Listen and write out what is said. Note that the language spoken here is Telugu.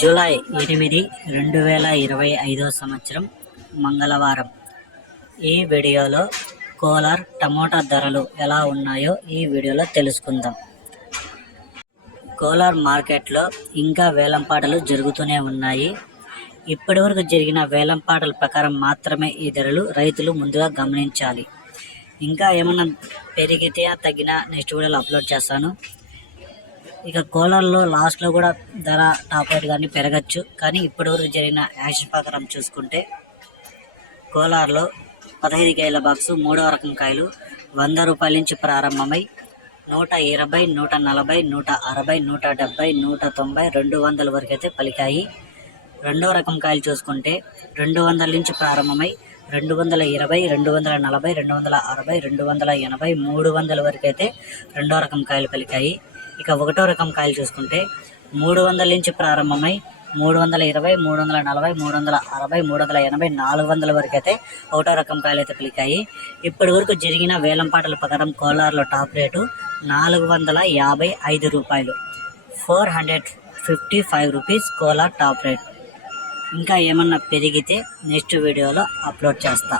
జూలై 8, 2025 సంవత్సరం మంగళవారం. ఈ వీడియోలో కోలార్ టమోటా ధరలు ఎలా ఉన్నాయో ఈ వీడియోలో తెలుసుకుందాం. కోలార్ మార్కెట్లో ఇంకా వేలంపాటలు జరుగుతూనే ఉన్నాయి. ఇప్పటివరకు జరిగిన వేలంపాటల ప్రకారం మాత్రమే ఈ ధరలు రైతులు ముందుగా గమనించాలి. ఇంకా ఏమన్నా పెరిగితే తగ్గినా నెక్స్ట్ వీడియోలో అప్లోడ్ చేస్తాను. ఇక కోలార్లో లాస్ట్లో కూడా ధర టాప్ రేట్ కానీ పెరగచ్చు. కానీ ఇప్పటివరకు జరిగిన యాక్షన్ ప్రకారం చూసుకుంటే కోలార్లో 15 కాయల బాక్సు 3వ రకం కాయలు 100 రూపాయల నుంచి ప్రారంభమై 120, 140, 160, 170, 190, 200 వరకు అయితే పలికాయి. 2వ రకం కాయలు చూసుకుంటే 200 నుంచి ప్రారంభమై 220, 240, 260, 280, 300 వరకు అయితే 2వ రకం కాయలు పలికాయి. ఇక 1వ రకం కాయలు చూసుకుంటే 300 నుంచి ప్రారంభమై 320, 340, 360, 380, 400 వరకు అయితే 1వ రకం కాయలు అయితే పలికాయి. ఇప్పటి వరకు జరిగిన వేలంపాటల ప్రకారం కోలార్లో టాప్ రేటు 455 రూపాయలు, 455 రూపీస్ కోలార్ టాప్ రేట్. ఇంకా ఏమన్నా పెరిగితే నెక్స్ట్ వీడియోలో అప్లోడ్ చేస్తా.